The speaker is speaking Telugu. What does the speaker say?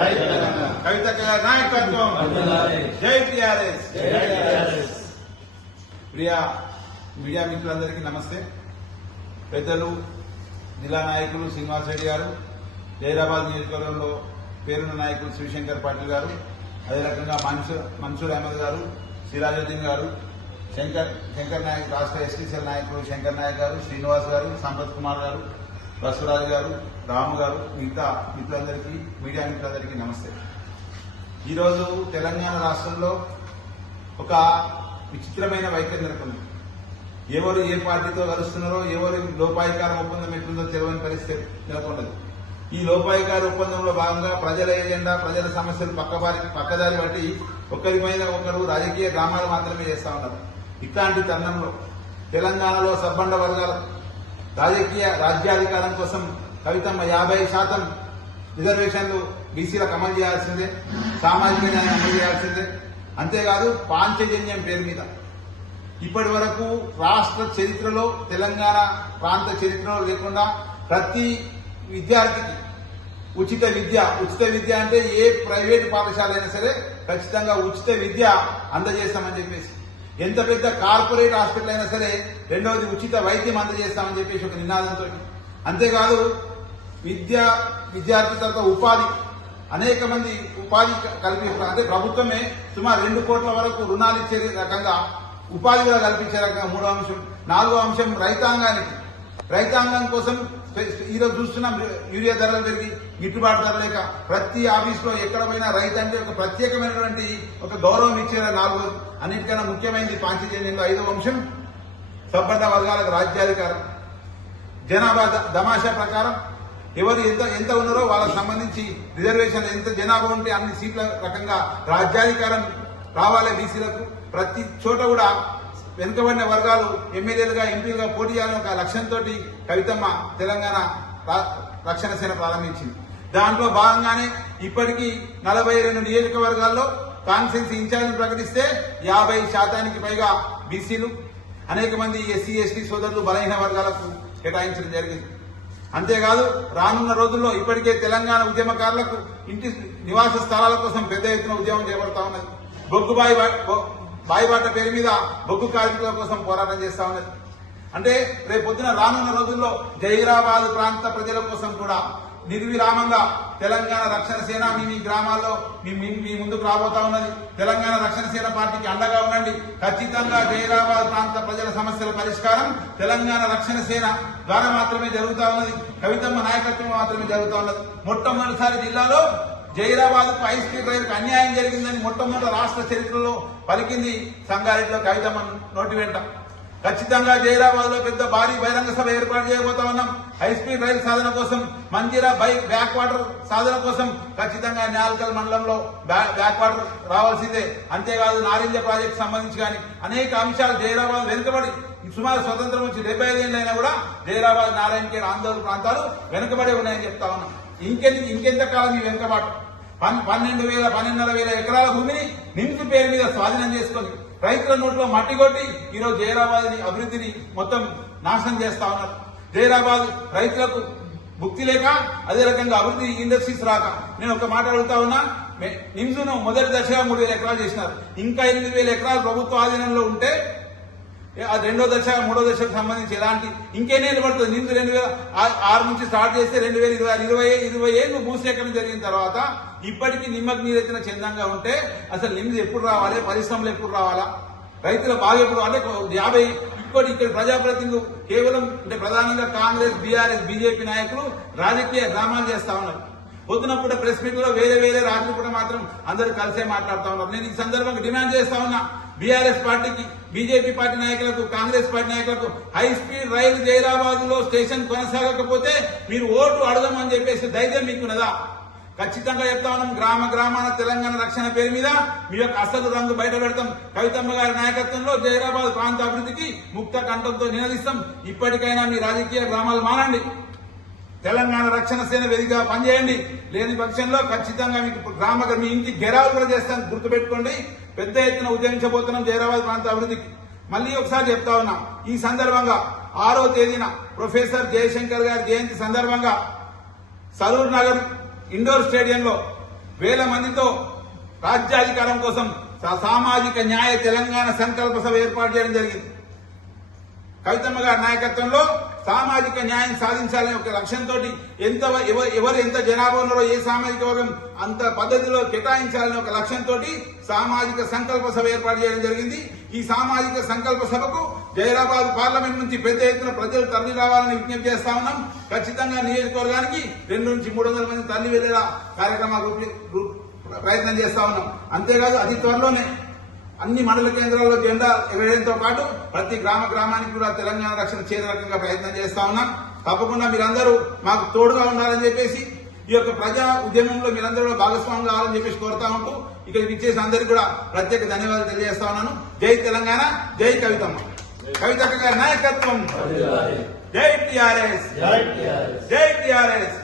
కవితక్క నాయకత్వం. జై టిఆర్ఎస్. ప్రియ మీడియా మిత్రులందరికీ నమస్తే. పెద్దలు జిల్లా నాయకులు శ్రీనివాస్ రెడ్డి గారు, జైరాబాద్ నియోజకవర్గంలో పేరున్న నాయకులు శివశంకర్ పాటిల్ గారు, అదే రకంగా మన్సూర్ అహ్మద్ గారు, సిరాజుద్దీన్ గారు, శంకర్ నాయక్ రాష్ట్ర ఎస్టీసీఎల్ నాయకులు శంకర్ నాయక్ గారు, శ్రీనివాస్ గారు, సంపత్ కుమార్ గారు, బసవరాజు గారు, రాము గారు, మిగతా మిత్రులందరికీ మీడియా మిత్రులందరికీ నమస్తే. ఈరోజు తెలంగాణ రాష్ట్రంలో ఒక విచిత్రమైన వైఖరి నెలకొంది. ఎవరు ఏ పార్టీతో కలుస్తున్నారో, ఎవరు లోపాయికార ఒప్పందం ఎట్లుందో తెలియని పరిస్థితి నెలకొన్నది. ఈ లోపాయికార ఒప్పందంలో భాగంగా ప్రజల ఏజెండా, ప్రజల సమస్యలు పక్కదారి బట్టి ఒకరిపైన ఒకరు రాజకీయ డ్రామాలు మాత్రమే చేస్తా ఉన్నారు. ఇట్లాంటి తరుణంలో తెలంగాణలో సబ్బండ వర్గాల రాజకీయ రాజ్యాధికారం కోసం కవితమ్మ 50% రిజర్వేషన్లు బీసీలకు అమలు చేయాల్సిందే, సామాజిక న్యాయం అమలు చేయాల్సిందే. అంతేకాదు పాంచజన్యం పేరు మీద ఇప్పటి వరకు రాష్ట్ర చరిత్రలో, తెలంగాణ ప్రాంత చరిత్రలో లేకుండా ప్రతి విద్యార్థికి ఉచిత విద్య అంటే ఏ ప్రైవేటు పాఠశాల అయినా సరే ఖచ్చితంగా ఉచిత విద్య అందజేస్తామని చెప్పేసి, ఎంత పెద్ద కార్పొరేట్ హాస్పిటల్ అయినా సరే రెండవది ఉచిత వైద్యం అందజేస్తామని చెప్పేసి ఒక నినాదంతో. అంతేకాదు విద్యార్థి తర్వాత ఉపాధి, అనేక మంది ఉపాధి కల్పిస్తారు. అంటే ప్రభుత్వమే సుమారు 2 కోట్ల వరకు రుణాలు ఇచ్చే రకంగా ఉపాధి కూడా కల్పించే రకంగా 3వ అంశం. 4వ అంశం రైతాంగం కోసం ఈరోజు చూస్తున్నాం యూరియా ధరలు పెరిగి గిట్టుబాటు ధర లేక ప్రతి ఆఫీసులో ఎక్కడ పోయినా రైతు అంటే ఒక ప్రత్యేకమైనటువంటి ఒక గౌరవం ఇచ్చేలా 4వ. అన్నిటికన్నా ముఖ్యమైనది పాంచజన్యంలో 5వ అంశం సబ్బండ వర్గాలకు రాజ్యాధికారం. జనాభా దమాషా ప్రకారం ఎవరు ఎంత ఉన్నారో వాళ్ళకు సంబంధించి రిజర్వేషన్ ఎంత జనాభా ఉంటే అన్ని సీట్ల రకంగా రాజ్యాధికారం రావాలి బీసీలకు. ప్రతి చోట కూడా వెనుకబడిన వర్గాలు ఎమ్మెల్యేలుగా, ఎంపీలుగా పోటీ చేయాలని ఒక లక్ష్యంతో కవితమ్మ తెలంగాణ రక్షణ సేన ప్రారంభించింది. దాంట్లో భాగంగానే ఇప్పటికీ 42 నియోజకవర్గాల్లో కాన్స్టిట్యున్సీ ఇన్ఛార్జిని ప్రకటిస్తే 50% పైగా బీసీలు, అనేక మంది ఎస్సీ ఎస్టీ సోదరులు బలహీన వర్గాలకు కేటాయించడం జరిగింది. అంతేకాదు రానున్న రోజుల్లో ఇప్పటికే తెలంగాణ ఉద్యమకారులకు ఇంటి నివాస స్థలాల కోసం పెద్ద ఎత్తున ఉద్యమం చేపడతా ఉన్నది. బొగ్గు బాయిబాట పేరు మీద బొగ్గు కార్మికుల కోసం పోరాటం చేస్తా ఉన్నది. అంటే రేపు పొద్దున రానున్న రోజుల్లో జైరాబాద్ ప్రాంత ప్రజల కోసం కూడా నిర్విరామంగా తెలంగాణ రక్షణ సేన మీ గ్రామాల్లో మీ ముందుకు రాబోతా ఉన్నది. తెలంగాణ రక్షణ సేన పార్టీకి అండగా ఉండండి. ఖచ్చితంగా జైరాబాద్ ప్రాంత ప్రజల సమస్యల పరిష్కారం తెలంగాణ రక్షణ సేన ద్వారా మాత్రమే జరుగుతా ఉన్నది, కవితమ్మ నాయకత్వం మాత్రమే జరుగుతా ఉన్నది. మొట్టమొదటిసారి జిల్లాలో జైరాబాద్ హై స్పీడ్ రైలుకు అన్యాయం జరిగిందని మొట్టమొదటి రాష్ట్ర చరిత్రలో పలికింది సంగారెడ్డిలో కవితమ్మ నోటి వెంట. ఖచ్చితంగా జైరాబాద్ లో భారీ బహిరంగ సభ ఏర్పాటు చేయబోతా ఉన్నాం. హై స్పీడ్ రైలు సాధన కోసం, మంజీరా బ్యాక్ వాటర్ సాధన కోసం ఖచ్చితంగా న్యాల్కల్ మండలంలో బ్యాక్ వాటర్ రావాల్సిందే. అంతేకాదు నారింజ ప్రాజెక్టు సంబంధించి కానీ అనేక అంశాలు జైరాబాద్ వెనుకబడి సుమారు స్వతంత్రం వచ్చి 75 ఏళ్ళైనా కూడా జైరాబాద్, నారాయణఖేడ్, ఆందోళన ప్రాంతాలు వెనుకబడి ఉన్నాయని చెప్తా ఉన్నాం. ఇంకెంతకాలం ఈ వెనుకబాటు? 12,000 ఎకరాల భూమిని నిమ్స్ పేరు మీద స్వాధీనం చేసుకొని రైతుల నోట్లో మట్టి కొట్టి ఈరోజు జైరాబాద్ అభివృద్ధిని మొత్తం నాశనం చేస్తా ఉన్నారు. జైరాబాద్ రైతులకు భుక్తి లేక, అదే రకంగా అభివృద్ధి ఇండస్ట్రీస్ రాక. నేను ఒక మాట అడుగుతా ఉన్నా, నిమ్స్ ను మొదటి దశగా 3,000 ఎకరాలు చేసినారు. ఇంకా 8,000 ఎకరాలు ప్రభుత్వ ఆధీనంలో ఉంటే అది 2వ దశ 3వ దశకు సంబంధించి ఎలాంటి ఇంకేనేళ్ళు పడుతుంది. నిమ్స్ 2006 నుంచి స్టార్ట్ చేస్తే 2020 ఏళ్ళు భూసేకరణ జరిగిన తర్వాత ఇప్పటికీ నిమ్మకు నీరెత్తిన చందంగా ఉంటే అసలు నిమ్స్ ఎప్పుడు రావాలి, పరిశ్రమలు ఎప్పుడు రావాలా, రైతుల బాగా ఎప్పుడు? అంటే 50 ఇక్కడ ప్రజాప్రతినిధులు కేవలం అంటే ప్రధానంగా కాంగ్రెస్, బీఆర్ఎస్, బీజేపీ నాయకులు రాజకీయ డ్రామాలు చేస్తా ఉన్నారు. పొద్దున పూట ప్రెస్ మీట్ లో వేరే రాత్రి పూట మాత్రం అందరూ కలిసే మాట్లాడుతా ఉన్నారు. నేను ఈ సందర్భంగా డిమాండ్ చేస్తా ఉన్నా, బీఆర్ఎస్ పార్టీకి, బీజేపీ పార్టీ నాయకులకు, కాంగ్రెస్ పార్టీ నాయకులకు హై స్పీడ్ రైలు జైరాబాద్ లో స్టేషన్ కొనసాగకపోతే మీరు ఓటు అడగమని చెప్పేసి ధైర్యం మీకున్నదా? ఖచ్చితంగా చెప్తా ఉన్నాం, గ్రామాన తెలంగాణ రక్షణ పేరు మీద మీ యొక్క అసలు రంగు బయట పెడతాం. కవితమ్మ గారి నాయకత్వంలో జైరాబాద్ ప్రాంత అభివృద్ధికి ముక్త కంఠంతో నినదిస్తాం. ఇప్పటికైనా మీ రాజకీయ డ్రామాలు మానండి, తెలంగాణ రక్షణ సేన వేదికగా పనిచేయండి. లేని పక్షంలో ఖచ్చితంగా మీకు మీ ఇంటి గెరాలు కూడా చేస్తాను, గుర్తుపెట్టుకోండి. పెద్ద ఎత్తున ఉద్యమించబోతున్నాం జైరాబాద్ ప్రాంత అభివృద్ధికి. మళ్ళీ ఒకసారి చెప్తా ఉన్నా, ఈ సందర్భంగా 6వ తేదీన ప్రొఫెసర్ జయశంకర్ గారి జయంతి సందర్భంగా సరూర్ నగర్ ఇండోర్ స్టేడియంలో వేల మందితో రాజ్యాధికారం కోసం సామాజిక న్యాయ తెలంగాణ సంకల్ప సభ ఏర్పాటు చేయడం జరిగింది. కవితమ్మ గారి నాయకత్వంలో సామాజిక న్యాయం సాధించాలనే ఒక లక్ష్యంతో ఎవరు ఎంత జనాభా ఉన్నారో ఏ సామాజిక వర్గం అంత పద్ధతిలో కేటాయించాలనే ఒక లక్ష్యంతో సామాజిక సంకల్ప సభ ఏర్పాటు చేయడం జరిగింది. ఈ సామాజిక సంకల్ప సభకు జైరాబాద్ పార్లమెంట్ నుంచి పెద్ద ఎత్తున ప్రజలు తరలి రావాలని విజ్ఞప్తి చేస్తా ఉన్నాం. ఖచ్చితంగా నియోజకవర్గానికి 200 నుంచి 300 మంది తరలి వెళ్లేలా కార్యక్రమాలు ప్రయత్నం చేస్తా ఉన్నాం. అంతేకాదు అతి త్వరలోనే అన్ని మండల కేంద్రాల్లో జెండా ఎగరేయడంతో పాటు ప్రతి గ్రామానికి కూడా తెలంగాణ రక్షణ చేరే రకంగా ప్రయత్నం చేస్తా ఉన్నాం. తప్పకుండా మీరందరూ మాకు తోడుగా ఉండాలని చెప్పేసి ఈ యొక్క ప్రజా ఉద్యమంలో మీరందరూ భాగస్వామ్యం కావాలని చెప్పేసి కోరుతా ఉంటూ ఇక్కడికి ఇచ్చేసి అందరికీ కూడా ప్రత్యేక ధన్యవాదాలు తెలియజేస్తా ఉన్నాను. జై తెలంగాణ, జై కవితమ్మ. కవితక్క గారి నాయకత్వం. జై టిఆర్ఎస్, జై టిఆర్ఎస్.